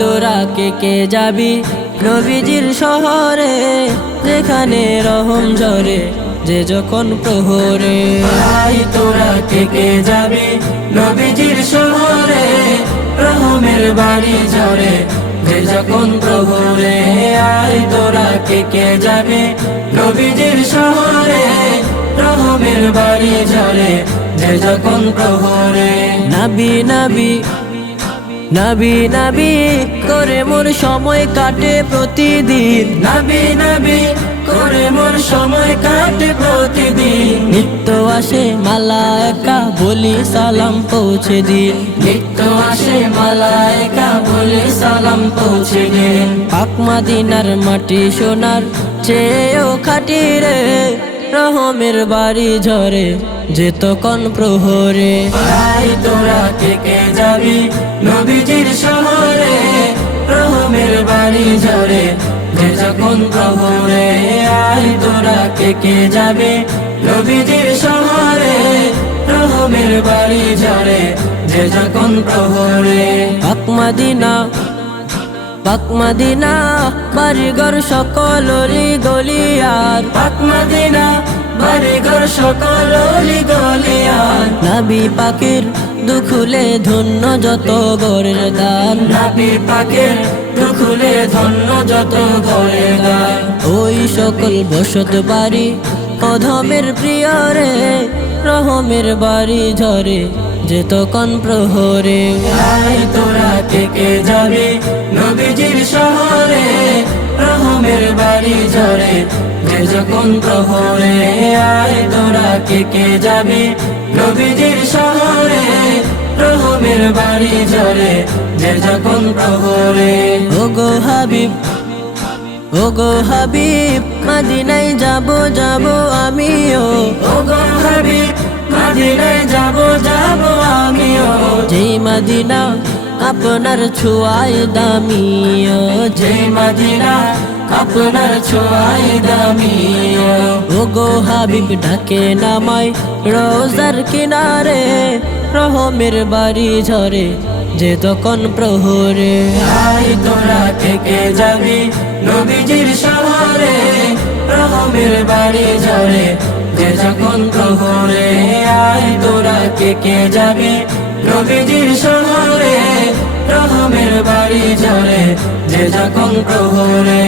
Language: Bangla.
তোরা কে যাবি নবীজির শহরে, যেখানে রহম ঝরে যে যখন প্রহরে। আই তোরা কে যাবি নবীজির শহরে, রহমের বাড়ি ঝরে যে যখন প্রহরে। আই তোরা কে যাবি নবীজির শহরে, রহমের বাড়ি ঝরে যে যখন প্রহরে। নবী নবী নবী নবী করে মোর সময় কাটে প্রতিদিন, নবী নবী করে মোর সময় কাটে প্রতিদিন। নিত্য আসে মালায়েকা বলি সালাম পৌঁছে দিন, নিত্য আসে মালায়েকা বলে সালাম পৌঁছে দিন। পাক মদিনার মাটি সোনার চেয়েও খাঁটি রে, রহমের বাড়ি ঝরে যে তখন প্রহরে। আই তোরা কে যাবি নবীজির শহরে, রহমের বাড়ি ঝরে যে যখন প্রহরে। আই তোরা কে যাবি নবীজির শহরে, রহমের বাড়ি ঝরে যে যখন প্রহরে। পাক মদিনা পাক মদিনা বাড়িঘর সকল অলি গলিয়ার, পাক মদিনা বাড়িঘর সকল অলি গলিয়ার। নবী পাকের দুখুলে ধন্য যত ঘরের দ্বার, নবী পাকের দুখুলে ধন্য যত ঘরের দ্বার। ওই সকল বসত বাড়ি অধমের প্রিয় রে, রহমের বাড়ি ঝরে যে তখন প্রহরে। আই তোরা কে যাবি নবীজির শহরে, রহমের বাড়ি ঝরে যে যখন প্রহরে। আই তোরা কে যাবি নবীজির শহরে, রহমের বাড়ি ঝরে যে যখন প্রহরে। ওগো হাবিব ওগো হাবিব মদিনায় যাব যাব আমিও, ওগো হাবিব মদিনায় যাব যাব আমিও। যেই মদিনা আপনার ছোঁয়ায় দামিও, যেই মদিনা আপনার ছোঁয়ায় দামিও। ওগো হাবিব ডাকে নামায় রোজার কিনারে, রহমের বাড়ি ঝরে যে তখন প্রহরে। আই তোরা কে যাবি নবীজির শহরে, রহমের বাড়ি ঝরে যে যখন প্রহরে। আই তোরা কে যাবি নবীজির শহরে, রহমের বাড়ি ঝরে যে যখন প্রহরে।